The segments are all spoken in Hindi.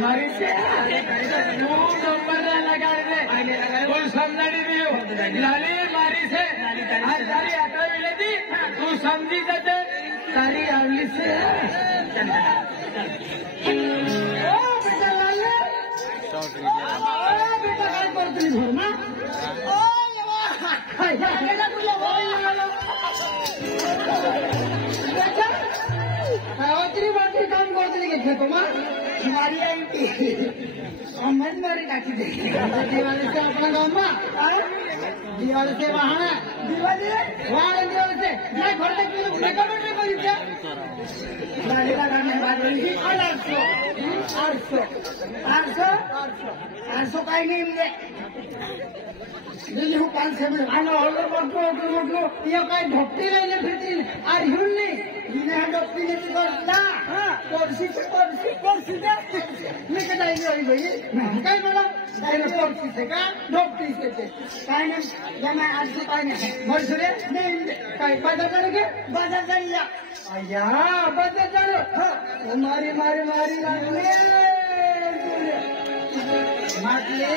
मारी से तू नंबर ना लगा दे कोई समझाड़ी नहीं हो लाली मारी से आज तारी आकड़ा मिले थी तू समझी जाते तारी आवली से बेटा लाले बेटा काय करतली घर ना काम करतली के खेतो मा मारी आई मन मारी काटी दे दिवाली से अपना गाँव में दिवाली से वहाँ दिवाली वहाँ दिवाली से मैं घर तक मेकअप करी क्या गाड़ी का गाने बात बोली 800 काही नाही म्हणजे दिल्ली हूँ 500 में आना ऑर्डर बटलो ये काय ढोपटी नहीं फिरती और हिल नहीं इन्हें ढोपटी नहीं करता कुर्सी दे मैं कटाई नहीं भाई काय बोला डायरेक्ट कुर्सी से का ढोपटी से काय नहीं जमा आज से काय नहीं मोर सुरे नहीं काय बाजार करेंगे बाजार चलिया आया बाजार चलो मारी लागले माटले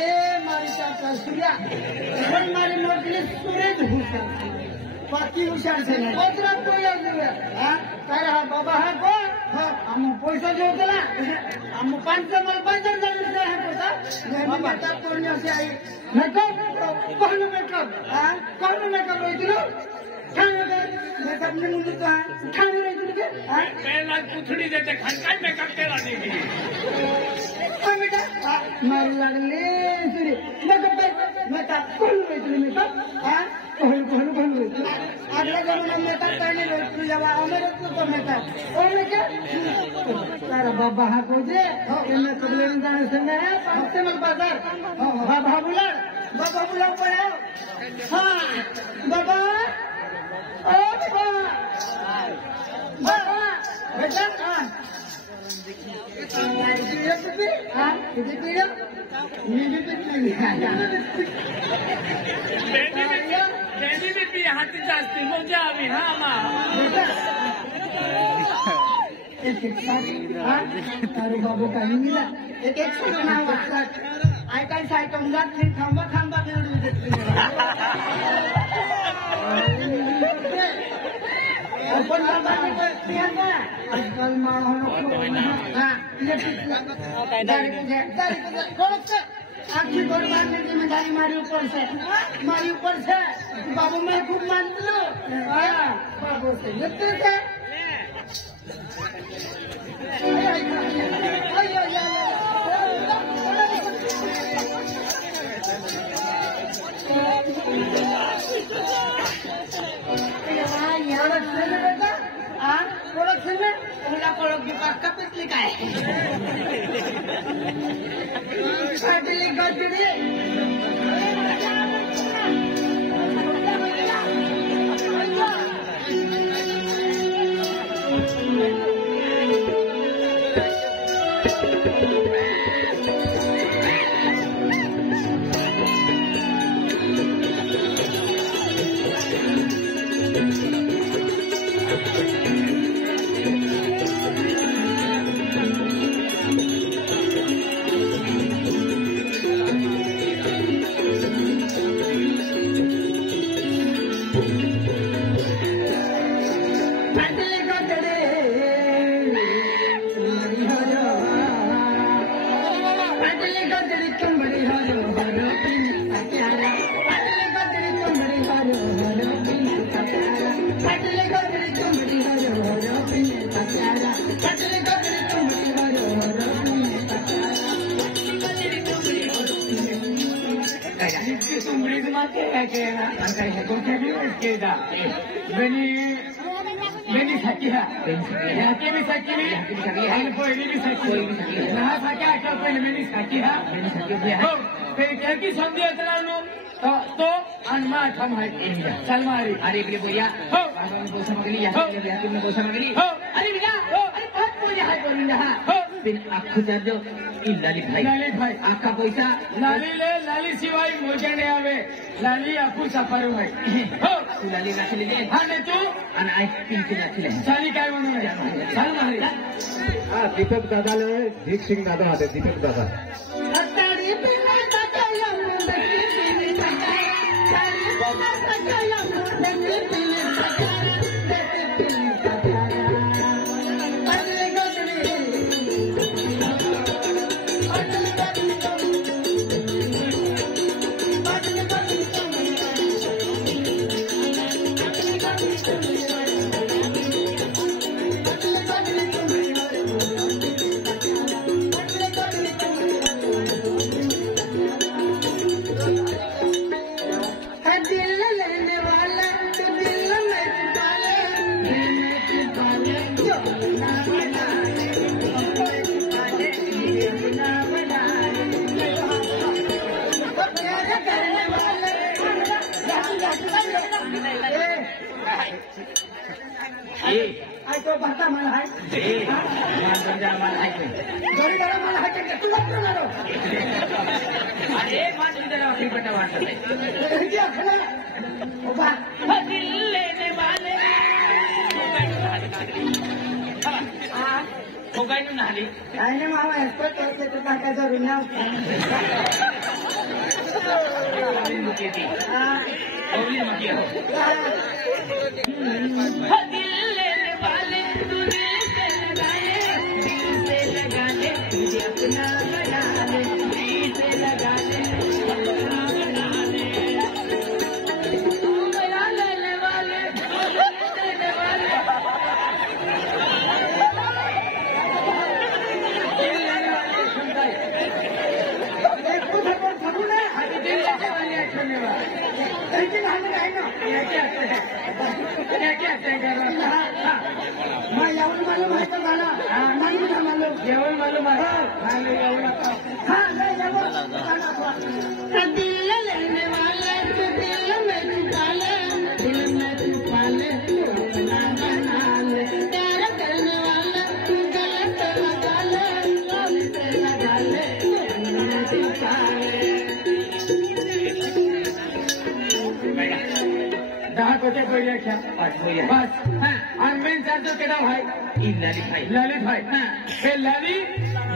मारीचा सूर्या पण मारी म्हटले सूर्यच हुशार बाकी हुशार से नाही पत्र कोई हा काय हा बाबा हा कोण हा आम पैसा देऊ त्याला आम 500 मला 5000 रुपये हा होता बाबा तर कोणी असे आहे मेकअप कोण मेकअप हा कोण मेकअप होईल मेकअप ने मुझे तो खाने नहीं तुझे पहला पुथड़ी देते खान काय मेकअप केला देगी बेटा मारी लागले तुरी मेकअप कोण होईल मेकअप हा कोण अगला जमाना मेकअप करने तुझ्या अमेरिकेत तो मेकअप कोण मेकअप तारा बाबा हा कोजे मेकअप लेने जाने संग है 500 मल बाजार बाबा बुला पण हां बाबा ओ बाबा बेटा बेटी हाती जास्ती म्हणजे आम्ही हा अरे बाबू काही मिला एक नाव आय काय साईट जात थांबा मिळून देते पण आजकाल आखिर गोर मारने की जिम्मेदारी हमारे ऊपर से बाबू मैं खूब मानती हूँ बाबू से मिलते थे कोळक की पक्का पिसली काय फाटली गजडी Beni sakiha, yaki भी साकी कोई भी साकी नहा साकी आकर पहले beni sakiha, हो फिर क्या की संधि अतरानो तो अन्मा थम है चल मारी अरे के बोया हो बोसा मगली या तुमने बोसा मगली हो अरे भैया अरे बहुत बोया है बोली ना हो पिन आखो चार्जो इ ललित भाई आखा पैसा लाली ले लाली सिवाय मुझे नहीं आवे लाली आपू सफर भाई हो तू लाली नाचले दे हाँ ने तू आणि आई पिंकी नाचले चाली काय म्हणून चाल मारी हा दीपक दादाला भीक सिंग दादा होते दीपक दादा आई तो बता मला हाय मला ऐक घरी जरा मला हाय का तू लग्न मारो अरे मां तुझ्या नावाची पट्टा वाटत क्या खला ओ बा दिल लेने वाले हो काय तू नाली काय नाही मामा एक्सपर्ट करते तो टाकायचा रुना मुकेती ओली मकिया दिल लेने वाले तू दिल से लगा ले तुझे अपना बना ले दिल से लगा ले अपना बना ले मेरा लेने वाले देने वाले देखो सपोर्ट सबू ने अभी दिल लेने वाले एक्शन में लेकिन हमें नहीं ना क्या मैं यावन मालूम है तो गाना नहीं ना मालूम यावन मालूम है हाँ मैं यावन हाँ मैं यावन गाना दिल लेने वाले तो दिल में छुपा ले दिल में छुपा ले अपना बना ले प्यार करने वाला तू गलत लगा ले गलत लगा ले अपना छुपा ले दहा कोटे पडले क्या बस और मेन चार्जर केड़ा भाई ललित भाई हे ललित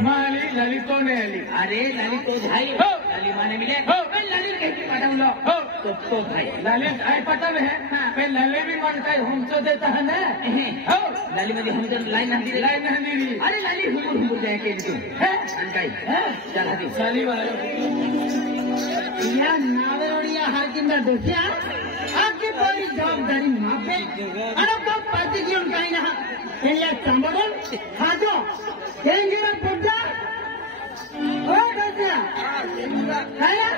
माली ललित तो नहीं अली अरे ललित तो भाई हो ललित माने मिले हो ललित कैसे पटाऊंगा हो तो भाई ललित आई पता है फिर ललित भी मानता है हमको देता है ना हो ललित मध्ये हम जर लाइन नाही दिली लाइन नहीं दी अरे ललित हुंबुर जाय केली तू है काय चल हाती साली वाला या नावेरोडिया हाकिंदा दोस्या आगे कोई जवाबदारी मापे अरे तो पार्टी की उनका ही ना ये चांबड़न खाजो येंगे में पुट्टा ओ दोस्या खाया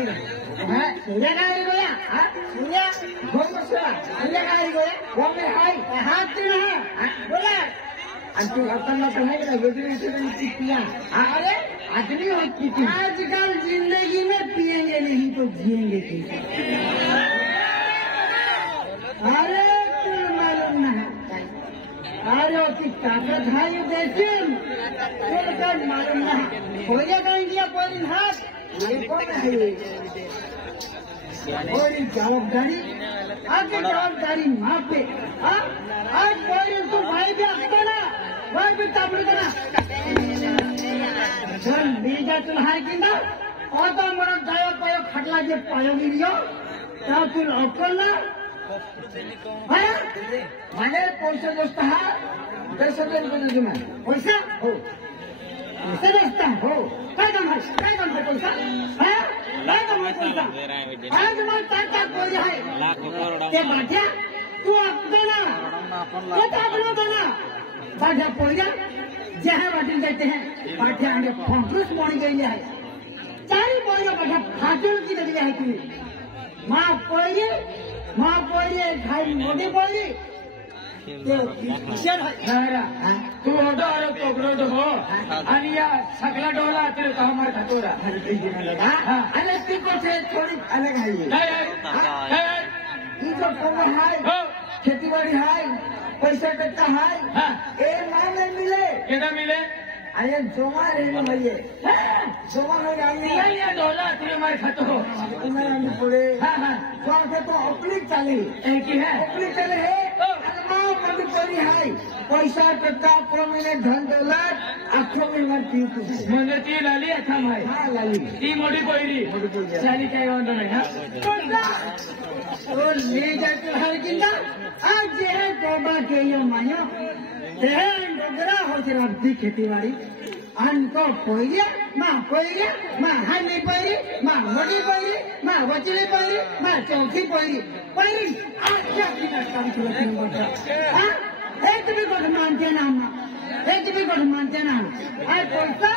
सूर्य काय गोया सूर्य सूर्य काय गोया वो में हाय हाथ ना बोला तू अपना तो है ना पिया अरे आदमी होती थी आजकल जिंदगी में पिएंगे नहीं तो जिएंगे कैसे अरे तुम मालूम ना अरे की ताकत है ये देश तुमको मालूम ना हो जाएगा इंडिया पर इन हाथ ये कौन है और जवाबदारी आगे जवाबदारी माँ पे आज कोई तो भाई भी आता ना भाई भी ताबड़ करना जब बीजा तुम्हारे की ना और तो मोरा गायो पायो खटला जे पायो गिरियो तो तुम अक्कल ना है माने पैसा दोस्त है पैसा दे तुम्हें पैसा हो पैसा दोस्त हो काय काम है पैसा है काय काम है पैसा आज मैं ताता कोई है ते बाठ्या तू अक्कल ना तो ताबड़ करना बाठ्या पोइया जहाँ बाटिल जाते हैं बाठ्या आगे फंक्रूस मोड़ गई है चारी पोइया बाठ्या फाटुल की लगी है कि माँ पोइये खाई मोटी पोइये तो किशन है तू ऑटो और तो रोज हो आणि या सगळा डोला तरी का मार खातो रा અને તીખો છે થોડીક અલગ આવી काय आहे ઈ જો પવન હાય हो ખેતીવાડી હાય પૈસા ટકા હાય हा એ માં નહીં મિલે केडा मिले અને જોવા રહીને મળીએ જોવા નહીં આવી या डोला तरी मार खातो हो ઉનાળાની પડે हा हा સ્વાર્થ તો અપલીક ચાલી एक ही है અપલીક ચાલે હે અને માં મળી પડી હાય પૈસા ટકા પ્રમાણે ધન દોલત આખો મહિના પીતું म्हणजे ती लाली अथा माय હા લાવી ती मोठी पोयरी चाली काय वांधो नाही हा ओ ले जाते हर किंदा आज जे है तोबा के ये मानो ते डोगरा हो जरा दी खेतीवाड़ी अनको पोइया मां हानी पोइरी मां मोड़ी पोइरी मां वचली पोइरी मां चौथी पोइरी आज क्या की काम चला के बोलता हां एक भी को मानते ना एक भी को मानते ना आज पैसा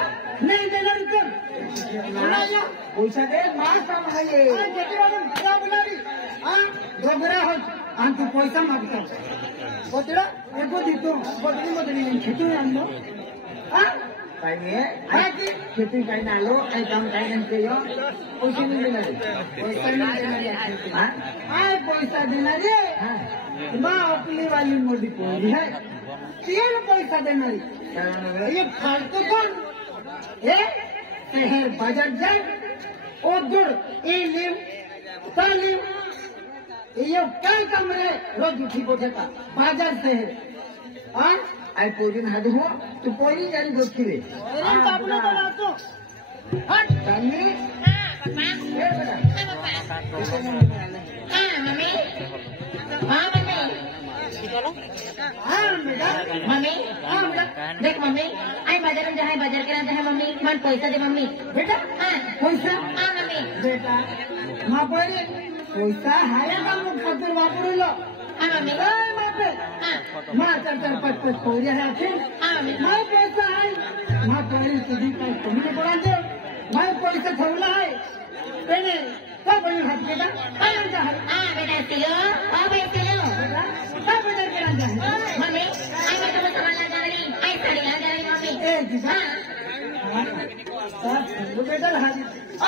नहीं देना रुको पैसा दे मार काम है ये खेतीवाड़ी क्या बनारी हां डोगरा हो अंत पैसा मांगता बोतला एको दीतो बोतली खेती आनो हां काय खेती काय आलो काय काम काय नाही केलं पैसे नाही देणार पैसा नाही देणार हाय पैसा देणार माँ अपनी वाली मोदी पोरी है तीन पैसा देणारी ये फालतू कोण हे शहर बाजार जाए उधर इलिम तालीम ये क्या काम रे रोज उठी बोलता बाजार से है हाँ आई पोरीन हाथ हो तू पोरी जारी गोष्टी रे आपने बोला तो हट जानी ये बेटा मम्मी देख मम्मी आई बाजार में जाए बाजार के जाए मम्मी मन पैसा दे मम्मी बेटा हाँ पैसा हाँ मम्मी बेटा माँ पोरी पैसा हाया का मुख खातिर वापरू लो हाँ मम्मी हाँ माँ चार पाच पोरी है फिर हाँ मम्मी माँ पैसा है माँ पोरी तुझी काय कमी पड़ा दे माँ पैसा ठेवला है तेने क्या बनी हाथ बेटा काय अंजा है हाँ बेटा सिलो हाँ भाई सिलो क्या बेटा के अंजा है मम्मी आई मैं तो सामान ला जा रही आई साड़ी ला जा रही मम्मी ए जीजा वो बेटा हाथ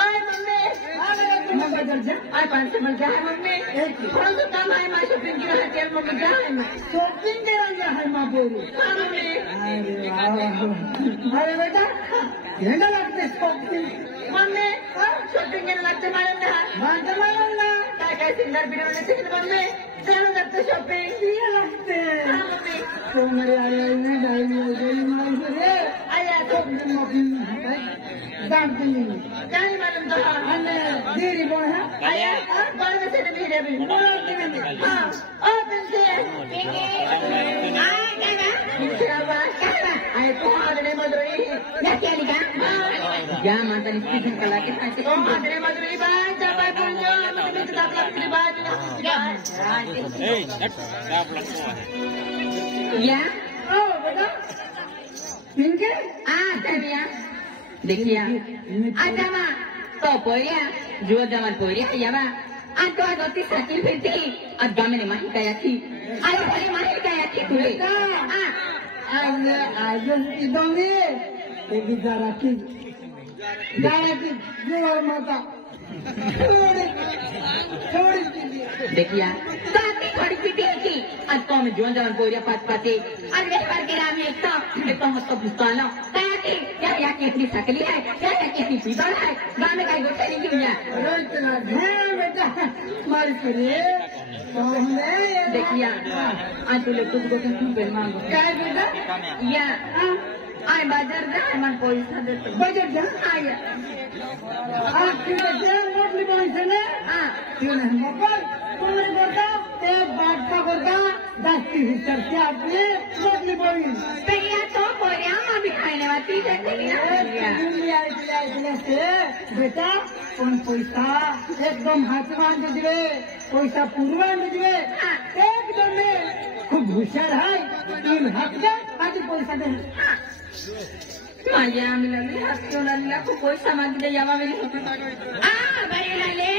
ओए मम्मी हाँ बेटा तुम बाजार से आई 500 मिल जाए मम्मी एक कौन सा काम है मैं शॉपिंग की रात है मम्मी जाए मैं शॉपिंग के अंजा है माँ पोरी हाँ मम्मी अरे वाह अरे बेटा घेंडा लागते शॉपिंग मम्मी शॉपिंग के लगते मालूम ना मानते मालूम ना काय काय सिंगर बिरवले सिंगर मम्मी जाणून लागतं शॉपिंग दिया लगते हाँ मम्मी तो मेरे आया ने डाली हो गई मार रे आया तो मम्मी जानते नहीं जाने मालूम तो हाँ अन्ने देरी बोल है आया बाल में से तो भी भी बोला कि नहीं हाँ ओ पिंके आए तो आदरे मधुरी या क्या लिखा या माता ने किसी कला के साथ तो आदरे मधुरी बात जब बात बोलो तो किताब लगती बात या ओ बेटा पिंके तनिया देखिए आता मा तो पोरिया जो जमान पोरिया या बा आज तो आज होती साकिल फिरती आज गामे ने माही काया थी आज बोले माही काया थी तुले आज आज इदोंगे एक जरा की जो माता थोड़ी देखिया साथी थोड़ी पीटी की आज तो में जोन जमान पोरिया पास पाते आज मेरे बार के राम एक तो हम उसको पुस्ताना काया थी क्या की अपनी सकली है क्या की अपनी पीता है गामे का गोटे नहीं किया इतना है बेटा मार करे तो हमने देखिया आज तुले कुछ को क्यों पेन मांगो क्या बेटा या आए बाजार जाए मन पैसा दे तो बजट जा आया आपकी बच्चे नोट लिखवाई से ने क्यों नहीं मगर तुम्हारे बोलता एक बात का बोलता 10 की हिस्सा से आपने नोट लिखवाई पेरिया तो पोरिया मां भी खाने वाली से बेटा कौन पैसा एकदम हाथ में दिवे पैसा पूर्वा में दिवे एकदम खूब होशियार है 3 हाथ का आज पैसा दे माझ्या आम्ही हसतो लागला खूप पैसा मागितला यावा वेळी भाई लागले